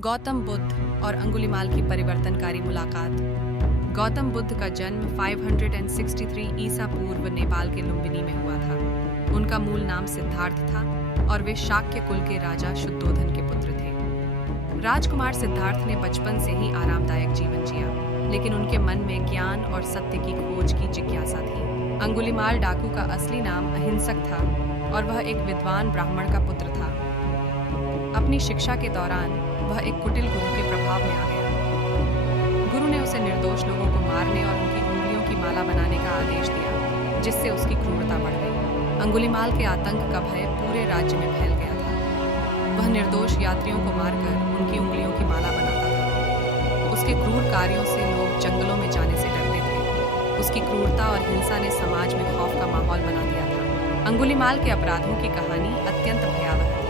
गौतम बुद्ध और अंगुलीमाल की परिवर्तनकारी मुलाकात। गौतम बुद्ध का जन्म 563 ईसा पूर्व नेपाल के लुम्बिनी में हुआ था। उनका मूल नाम सिद्धार्थ था और वे शाक्य कुल के राजा शुद्धोधन के पुत्र थे। राजकुमार सिद्धार्थ ने बचपन से ही आरामदायक जीवन जिया, लेकिन उनके मन में ज्ञान और सत्य की खोज की जिज्ञासा थी। अंगुलीमाल डाकू का असली नाम अहिंसक था और वह एक विद्वान ब्राह्मण का पुत्र था। अपनी शिक्षा के दौरान वह एक कुटिल गुरु के प्रभाव में आ गया। गुरु ने उसे निर्दोष लोगों को मारने और उनकी उंगलियों की माला बनाने का आदेश दिया, जिससे उसकी क्रूरता बढ़ गई। अंगुलीमाल के आतंक का भय पूरे राज्य में फैल गया था। वह निर्दोष यात्रियों को मारकर उनकी उंगलियों की माला बनाता था। उसके क्रूर कार्यों से लोग जंगलों में जाने से डरते थे। उसकी क्रूरता और हिंसा ने समाज में खौफ का माहौल बना दिया था। अंगुलीमाल के अपराधों की कहानी अत्यंत भयावह थी।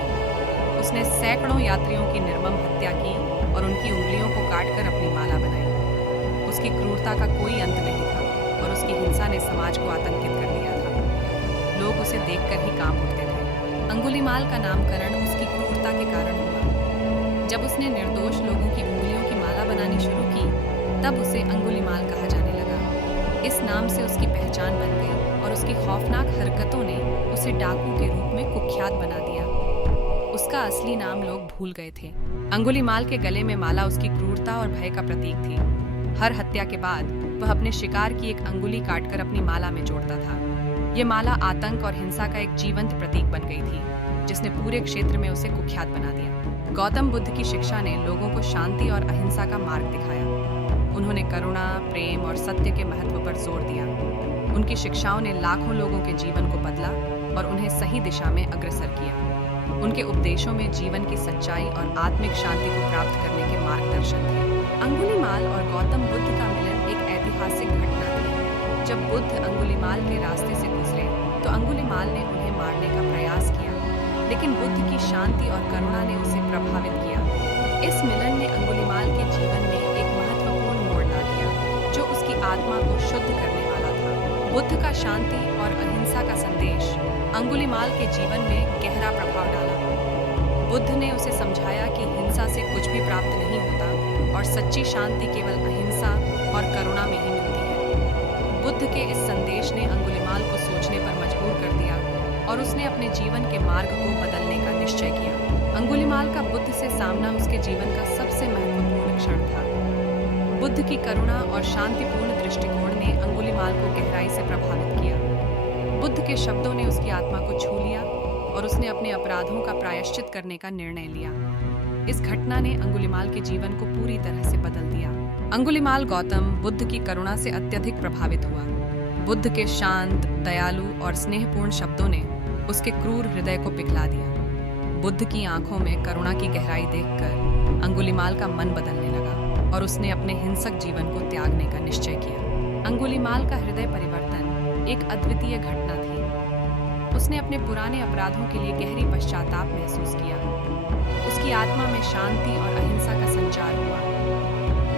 उसने सैकड़ों यात्रियों की निर्मम हत्या की और उनकी उंगलियों को काटकर अपनी माला बनाई। उसकी क्रूरता का कोई अंत नहीं था और उसकी हिंसा ने समाज को आतंकित कर दिया था। लोग उसे देखकर ही कांप उठते थे। अंगुलीमाल का नामकरण उसकी क्रूरता के कारण हुआ। जब उसने निर्दोष लोगों की उंगलियों की माला बनानी शुरू की, तब उसे अंगुलीमाल कहा जाने लगा। इस नाम से उसकी पहचान बन गई और उसकी खौफनाक हरकतों ने उसे डाकू के रूप में कुख्यात बना दिया। उसका असली नाम लोग भूल गए थे। अंगुलीमाल के गले में माला उसकी क्रूरता और भय का प्रतीक थी। हर हत्या के बाद वह अपने शिकार की एक अंगुली काटकर अपनी माला में जोड़ता था। ये माला आतंक और हिंसा का एक जीवंत प्रतीक बन गई थी, जिसने पूरे क्षेत्र में उसे कुख्यात बना दिया। गौतम बुद्ध की शिक्षा ने लोगों को शांति और अहिंसा का मार्ग दिखाया। उन्होंने करुणा, प्रेम और सत्य के महत्व पर जोर दिया। उनकी शिक्षाओं ने लाखों लोगों के जीवन को बदला और उन्हें सही दिशा में अग्रसर किया। उनके उपदेशों में जीवन की सच्चाई और आत्मिक शांति को प्राप्त करने के मार्गदर्शन थे। अंगुलीमाल और गौतम बुद्ध का मिलन एक ऐतिहासिक घटना थी। जब बुद्ध अंगुलीमाल के रास्ते से गुजरे, तो अंगुलीमाल ने उन्हें मारने का प्रयास किया, लेकिन बुद्ध की शांति और करुणा ने उसे प्रभावित किया। इस मिलन ने अंगुलीमाल के जीवन में एक महत्वपूर्ण मोड़ ला दिया, जो उसकी आत्मा को शुद्ध करने वाला था। बुद्ध का शांति और अहिंसा का संदेश अंगुलीमाल के जीवन में गहरा प्रभाव डाला। बुद्ध ने उसे समझाया कि हिंसा से कुछ भी प्राप्त नहीं होता और सच्ची शांति केवल अहिंसा और करुणा में ही मिलती है। बुद्ध के इस संदेश ने अंगुलीमाल को सोचने पर मजबूर कर दिया और उसने अपने जीवन के मार्ग को बदलने का निश्चय किया। अंगुलीमाल का बुद्ध से सामना उसके जीवन का सबसे महत्वपूर्ण क्षण था। बुद्ध की करुणा और शांतिपूर्ण दृष्टिकोण ने अंगुलीमाल को गहराई से प्रभावित किया। बुद्ध के शब्दों ने उसकी आत्मा को छू लिया और उसने अपने अपराधों का प्रायश्चित करने का निर्णय लिया। इस घटना ने अंगुलीमाल के जीवन को पूरी तरह से बदल दिया। अंगुलीमाल गौतम बुद्ध की करुणा से अत्यधिक प्रभावित हुआ। बुद्ध के शांत, दयालु और स्नेहपूर्ण शब्दों ने उसके क्रूर हृदय को पिघला दिया। बुद्ध की आंखों में करुणा की गहराई देखकर अंगुलीमाल का मन बदलने लगा और उसने अपने हिंसक जीवन को त्यागने का निश्चय किया। अंगुलीमाल का हृदय परिवर्तन एक अद्वितीय घटना थी। उसने अपने पुराने अपराधों के लिए गहरी पश्चाताप महसूस किया। उसकी आत्मा में शांति और अहिंसा का संचार हुआ।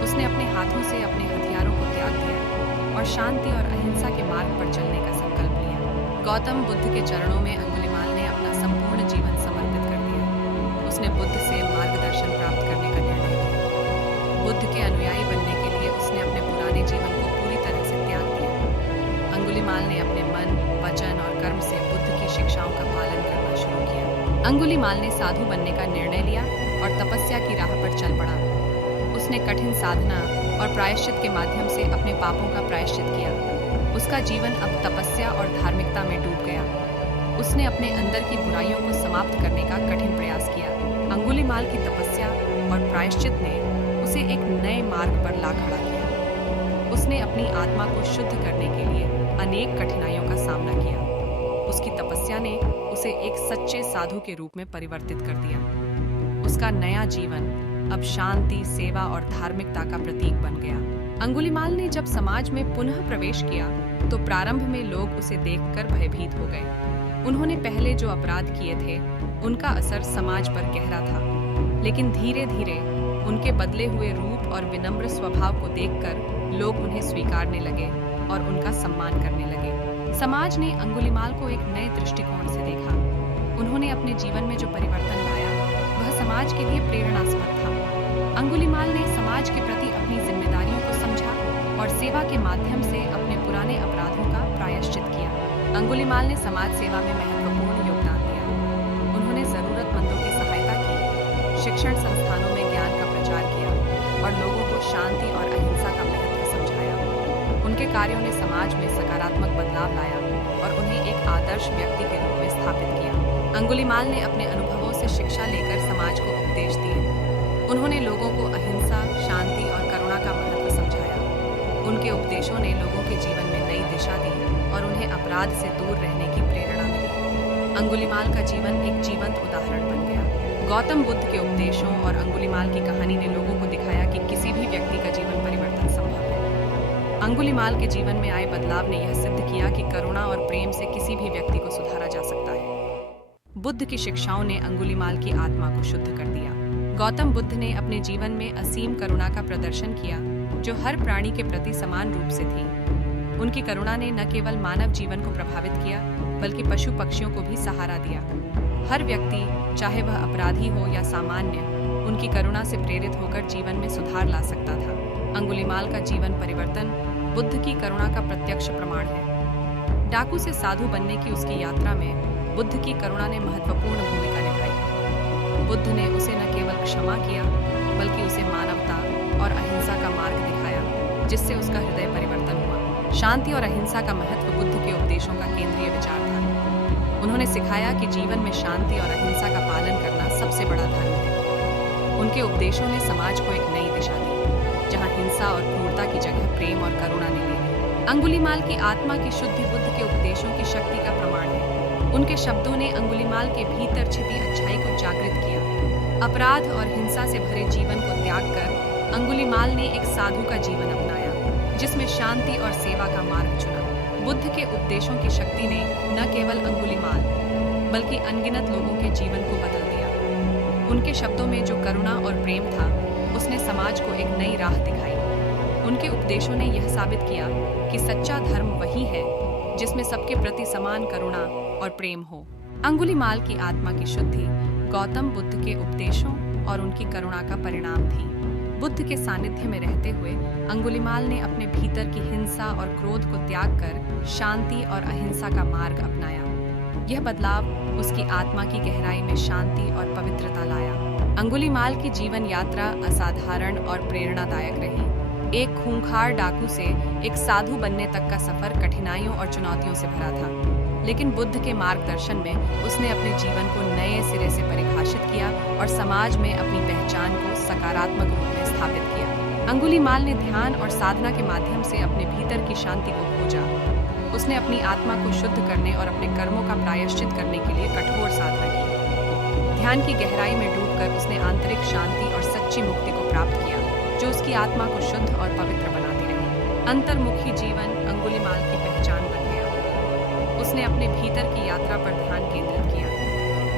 उसने अपने हाथों से अपने हथियारों को त्याग दिया और शांति और अहिंसा के मार्ग पर चलने का संकल्प लिया। गौतम बुद्ध के चरणों में अंगुलीमाल ने अपना संपूर्ण जीवन समर्पित कर दिया। उसने बुद्ध से मार्गदर्शन प्राप्त करने का निर्णय लिया। बुद्ध के अनुयायी बनने के लिए उसने अपने पुराने जीवन को पूरी तरह से त्याग दिया। अंगुलीमाल ने अपने मन, वचन और कर्म से बुद्ध की शिक्षाओं का पालन करना शुरू किया। अंगुलीमाल ने साधु बनने का निर्णय लिया और तपस्या की राह पर चल पड़ा। उसने कठिन साधना और प्रायश्चित के माध्यम से अपने पापों का प्रायश्चित किया। उसका जीवन अब तपस्या और धार्मिकता में डूब गया। उसने अपने अंदर की बुराइयों को समाप्त करने का कठिन प्रयास किया। अंगुलीमाल की तपस्या और प्रायश्चित ने उसे एक नए मार्ग पर ला खड़ा किया। उसने अपनी आत्मा को शुद्ध करने के लिए अनेक कठिनाइयों का सामना किया। उसकी तपस्या ने उसे एक सच्चे साधु के रूप में परिवर्तित कर दिया। उसका नया जीवन अब शांति, सेवा और धार्मिकता का प्रतीक बन गया। अंगुलीमाल ने जब समाज में पुनः प्रवेश किया, तो प्रारंभ में लोग उसे देखकर भयभीत हो गए। उन्होंने पहले जो अपराध किए थे, उनका असर समाज पर गहरा था, लेकिन धीरे धीरे उनके बदले हुए रूप और विनम्र स्वभाव को देखकर लोग उन्हें स्वीकारने लगे और उनका सम्मान करने लगे। समाज ने अंगुलीमाल को एक नए दृष्टिकोण से देखा। उन्होंने अपने जीवन में जो परिवर्तन लाया, वह समाज के लिए प्रेरणास्पद था। अंगुलीमाल ने समाज के प्रति अपनी जिम्मेदारियों को समझा और सेवा के माध्यम से अपने पुराने अपराधों का प्रायश्चित किया। अंगुलीमाल ने समाज सेवा में महत्वपूर्ण योगदान दिया। उन्होंने जरूरतमंदों की सहायता की, शिक्षण संस्थानों में ज्ञान का प्रचार किया और लोगों को शांति और अहिंसा का महत्व समझाया। उनके कार्यों ने समाज में सकारात्मक बदलाव लाया और उन्हें एक आदर्श व्यक्ति के रूप में स्थापित किया। अंगुलीमाल ने अपने अनुभवों से शिक्षा लेकर समाज को उपदेश दिए। उन्होंने लोगों को अहिंसा, शांति और करुणा का महत्व समझाया। उनके उपदेशों ने लोगों के जीवन में नई दिशा दी और उन्हें अपराध से दूर रहने की प्रेरणा मिली। अंगुलीमाल का जीवन एक जीवंत उदाहरण बन गया। गौतम बुद्ध के उपदेशों और अंगुलीमाल की कहानी ने लोगों को दिखाया कि किसी भी व्यक्ति का जीवन परिवर्तन संभव है। अंगुलीमाल के जीवन में आए बदलाव ने यह सिद्ध किया कि करुणा और प्रेम से किसी भी व्यक्ति को सुधारा जा सकता है। बुद्ध की शिक्षाओं ने अंगुलीमाल की आत्मा को शुद्ध कर दिया। गौतम बुद्ध ने अपने जीवन में असीम करुणा का प्रदर्शन किया, जो हर प्राणी के प्रति समान रूप से थी। उनकी करुणा ने न केवल मानव जीवन को प्रभावित किया, बल्कि पशु पक्षियों को भी सहारा दिया। हर व्यक्ति, चाहे वह अपराधी हो या सामान्य, उनकी करुणा से प्रेरित होकर जीवन में सुधार ला सकता था। अंगुलीमाल का जीवन परिवर्तन बुद्ध की करुणा का प्रत्यक्ष प्रमाण है। डाकू से साधु बनने की उसकी यात्रा में बुद्ध की करुणा ने महत्वपूर्ण भूमिका निभाई। बुद्ध ने उसे न केवल क्षमा किया, बल्कि उसे मानवता और अहिंसा का मार्ग दिखाया, जिससे उसका हृदय परिवर्तन हुआ। शांति और अहिंसा का महत्व बुद्ध के उपदेशों का केंद्रीय विचार था। उन्होंने सिखाया कि जीवन में शांति और अहिंसा का पालन करना सबसे बड़ा धर्म है। उनके उपदेशों ने समाज को एक नई दिशा दी, जहां हिंसा और क्रूरता की जगह प्रेम और करुणा ने ले ली। अंगुलीमाल की आत्मा की शुद्धि बुद्ध के उपदेशों की शक्ति का प्रमाण है। उनके शब्दों ने अंगुलीमाल के भीतर छिपी अच्छाई को जागृत किया। अपराध और हिंसा से भरे जीवन को त्याग कर अंगुलीमाल ने एक साधु का जीवन अपनाया, जिसमें शांति और सेवा का मार्ग चुना। बुद्ध के उपदेशों की शक्ति ने न केवल अंगुलीमाल, बल्कि अनगिनत लोगों के जीवन को बदल दिया। उनके शब्दों में जो करुणा और प्रेम था, उसने समाज को एक नई राह दिखाई। उनके उपदेशों ने यह साबित किया कि सच्चा धर्म वही है जिसमें सबके प्रति समान करुणा और प्रेम हो। अंगुलीमाल की आत्मा की शुद्धि गौतम बुद्ध के उपदेशों और उनकी करुणा का परिणाम थी। बुद्ध के सानिध्य में रहते हुए अंगुलीमाल ने अपने भीतर की हिंसा और क्रोध को त्याग कर शांति और अहिंसा का मार्ग अपनाया। यह बदलाव उसकी आत्मा की गहराई में शांति और पवित्रता लाया। अंगुलीमाल की जीवन यात्रा असाधारण और प्रेरणादायक रही। एक खूंखार डाकू से एक साधु बनने तक का सफर कठिनाइयों और चुनौतियों से भरा था, लेकिन बुद्ध के मार्गदर्शन में उसने अपने जीवन को नए सिरे से परिभाषित किया और समाज में अपनी पहचान को सकारात्मक रूप में स्थापित किया। अंगुलीमाल ने ध्यान और साधना के माध्यम से अपने भीतर की शांति को खोजा। उसने अपनी आत्मा को शुद्ध करने और अपने कर्मों का प्रायश्चित करने के लिए कठोर साधना की। ध्यान की गहराई में डूबकर उसने आंतरिक शांति और सच्ची मुक्ति को प्राप्त किया, जो उसकी आत्मा को शुद्ध और पवित्र बनाती रही। अंतर्मुखी जीवन अंगुलीमाल की पहचान बन गया। उसने अपने भीतर की यात्रा पर ध्यान केंद्रित किया,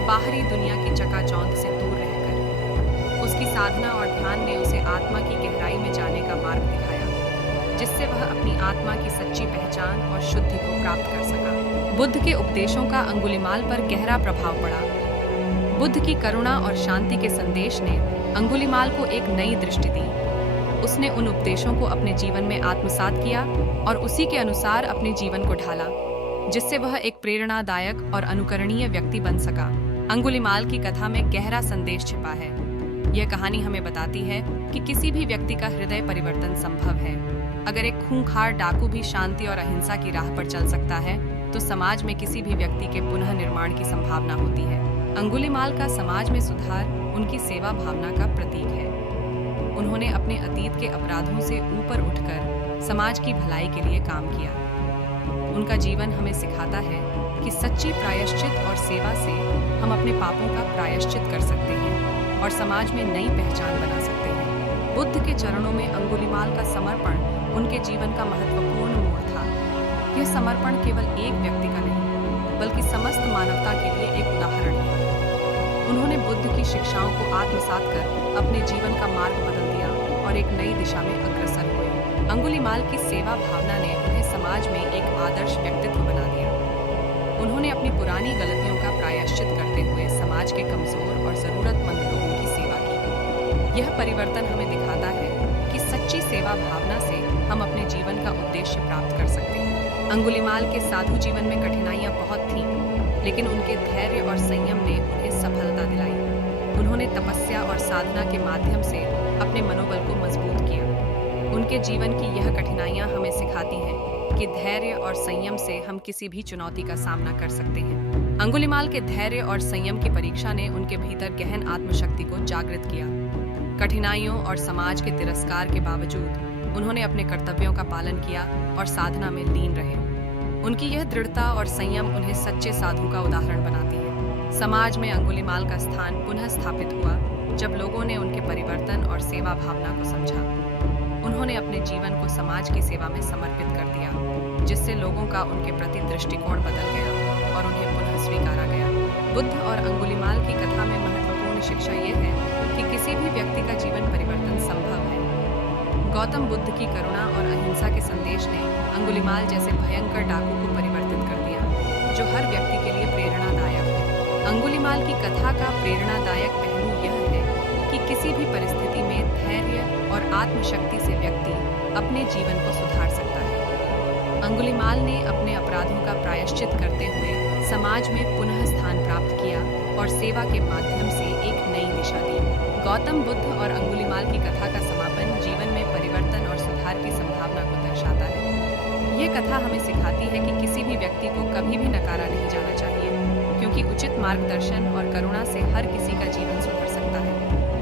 बाहरी दुनिया की चकाचौंध से दूर रहकर। उसकी साधना और ध्यान ने उसे आत्मा की गहराई में जाने का मार्ग दिखाया, जिससे वह अपनी आत्मा की सच्ची पहचान और शुद्धि को प्राप्त कर सका। बुद्ध के उपदेशों का अंगुलीमाल पर गहरा प्रभाव पड़ा। बुद्ध की करुणा और शांति के संदेश ने अंगुलीमाल को एक नई दृष्टि दी। उसने उन उपदेशों को अपने जीवन में आत्मसात किया और उसी के अनुसार अपने जीवन को ढाला, जिससे वह एक प्रेरणादायक और अनुकरणीय व्यक्ति बन सका। अंगुलीमाल की कथा में गहरा संदेश छिपा है। यह कहानी हमें बताती है कि किसी भी व्यक्ति का हृदय परिवर्तन संभव है। अगर एक खूंखार डाकू भी शांति और अहिंसा की राह पर चल सकता है, तो समाज में किसी भी व्यक्ति के पुनः निर्माण की संभावना होती है। अंगुलीमाल का समाज में सुधार उनकी सेवा भावना का प्रतीक है। उन्होंने अपने अतीत के अपराधों से ऊपर उठकर समाज की भलाई के लिए काम किया। उनका जीवन हमें सिखाता है कि सच्ची प्रायश्चित और सेवा से हम अपने पापों का प्रायश्चित कर सकते हैं और समाज में नई पहचान बना सकते हैं। बुद्ध के चरणों में अंगुलीमाल का समर्पण उनके जीवन का महत्वपूर्ण मोड़ था। यह समर्पण केवल एक व्यक्ति का नहीं, बल्कि समस्त मानवता के लिए एक उदाहरण है। उन्होंने बुद्ध की शिक्षाओं को आत्मसात कर अपने जीवन का मार्ग बदल दिया और एक नई दिशा में अग्रसर हुए। अंगुलीमाल की सेवा भावना ने उन्हें समाज में एक आदर्श व्यक्तित्व बना दिया। उन्होंने अपनी पुरानी गलतियों का प्रायश्चित करते हुए समाज के कमजोर और जरूरतमंद लोगों की सेवा की। यह परिवर्तन हमें दिखाता है कि सच्ची सेवा भावना से हम अपने जीवन का उद्देश्य प्राप्त कर सकते हैं। अंगुलीमाल के साधु जीवन में कठिनाइयां बहुत थीं, लेकिन उनके धैर्य और संयम ने उन्हें सफलता दिलाई। उन्होंने तपस्या और साधना के माध्यम से अपने मनोबल को मजबूत किया। उनके जीवन की यह कठिनाइयां हमें सिखाती हैं कि धैर्य और संयम से हम किसी भी चुनौती का सामना कर सकते हैं। अंगुलीमाल के धैर्य और संयम की परीक्षा ने उनके भीतर गहन आत्मशक्ति को जागृत किया। कठिनाइयों और समाज के तिरस्कार के बावजूद उन्होंने अपने कर्तव्यों का पालन किया और साधना में लीन रहे। उनकी यह दृढ़ता और संयम उन्हें सच्चे साधु का उदाहरण बनाती है। समाज में अंगुलीमाल का स्थान पुनः स्थापित हुआ जब लोगों ने उनके परिवर्तन और सेवा भावना को समझा। उन्होंने अपने जीवन को समाज की सेवा में समर्पित कर दिया, जिससे लोगों का उनके प्रति दृष्टिकोण बदल गया और उन्हें पुनः स्वीकारा गया। बुद्ध और अंगुलीमाल की कथा में महत्वपूर्ण शिक्षा यह है कि किसी भी व्यक्ति का जीवन परिवर्तन संभव है। गौतम बुद्ध की करुणा और अहिंसा के संदेश ने अंगुलीमाल जैसे भयंकर डाकू को परिवर्तित कर दिया, जो हर व्यक्ति के लिए प्रेरणादायक है। अंगुलीमाल की कथा का प्रेरणादायक पहलू यह है कि किसी भी परिस्थिति में धैर्य और आत्मशक्ति से व्यक्ति अपने जीवन को सुधार सकता है। अंगुलीमाल ने अपने अपराधों का प्रायश्चित करते हुए समाज में पुनः स्थान प्राप्त किया और सेवा के माध्यम से एक नई दिशा दी। गौतम बुद्ध और अंगुलीमाल की कथा का समापन जीवन में परिवर्तन और सुधार की संभावना को दर्शाता है। ये कथा हमें सिखाती है कि किसी भी व्यक्ति को कभी भी नकारा नहीं जाना चाहिए, क्योंकि उचित मार्गदर्शन और करुणा से हर किसी का जीवन सुधर सकता है।